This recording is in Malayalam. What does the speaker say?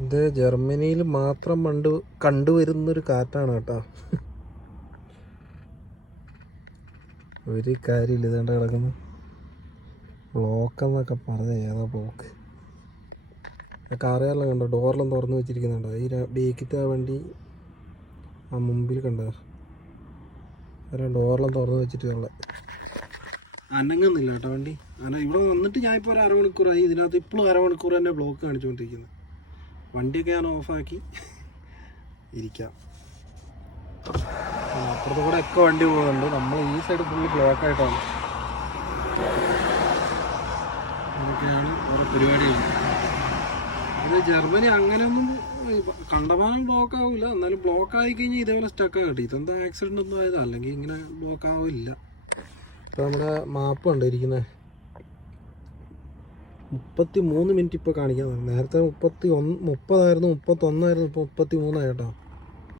ഇത് ജർമ്മനിയിൽ മാത്രം കണ്ടുവരുന്നൊരു കാറ്റാണ് കേട്ടോ. ഒരു കാര്യമില്ല. ഇതേണ്ട കിടക്കുന്നു ബ്ലോക്ക് എന്നൊക്കെ പറഞ്ഞ ഏതാ ബ്ലോക്ക്? കാറുകാരെല്ലാം കണ്ടോ, ഡോറെല്ലാം തുറന്ന് വെച്ചിരിക്കുന്നുണ്ടോ? ഈ ബേക്കിത്തെ ആ വണ്ടി ആ മുമ്പിൽ കണ്ടോ, ഡോറെല്ലാം തുറന്ന് വെച്ചിട്ടുള്ള അനങ്ങുന്നില്ല കേട്ടോ വണ്ടി. ഇവിടെ വന്നിട്ട് ഞാനിപ്പോൾ ഒരു അരമണിക്കൂറായി. ഇതിനകത്ത് ഇപ്പോഴും അരമണിക്കൂർ തന്നെ ബ്ലോക്ക് കാണിച്ചുകൊണ്ടിരിക്കുന്നത്. വണ്ടിയൊക്കെ ഞാൻ ഓഫാക്കി ഇരിക്കാം. അപ്പുറത്ത് കൂടെ ഒക്കെ വണ്ടി പോകുന്നുണ്ട്. നമ്മൾ ഈ സൈഡ് ഫുള്ള് ബ്ലോക്കായിട്ടാണ്. ഇതൊക്കെയാണ് ഓരോ പരിപാടികൾ. ഇത് ജർമ്മനി അങ്ങനെയൊന്നും കണ്ടമാനം ബ്ലോക്ക് ആവില്ല. എന്നാലും ബ്ലോക്ക് ആയി കഴിഞ്ഞാൽ ഇതേപോലെ സ്റ്റക്കാണ് കിട്ടി. ഇതെന്താ ആക്സിഡൻ്റ് ഒന്നും ആയതാ, അല്ലെങ്കിൽ ഇങ്ങനെ ബ്ലോക്ക് ആവില്ല. ഇപ്പോൾ നമ്മുടെ മാപ്പ് കണ്ടിരിക്കുന്നത് 33 മിനിറ്റ് ഇപ്പോൾ കാണിക്കുന്നത്. നേരത്തെ 30 ആയിരുന്നു, 31 ആയിരുന്നു, ഇപ്പോൾ 33 കേട്ടോ.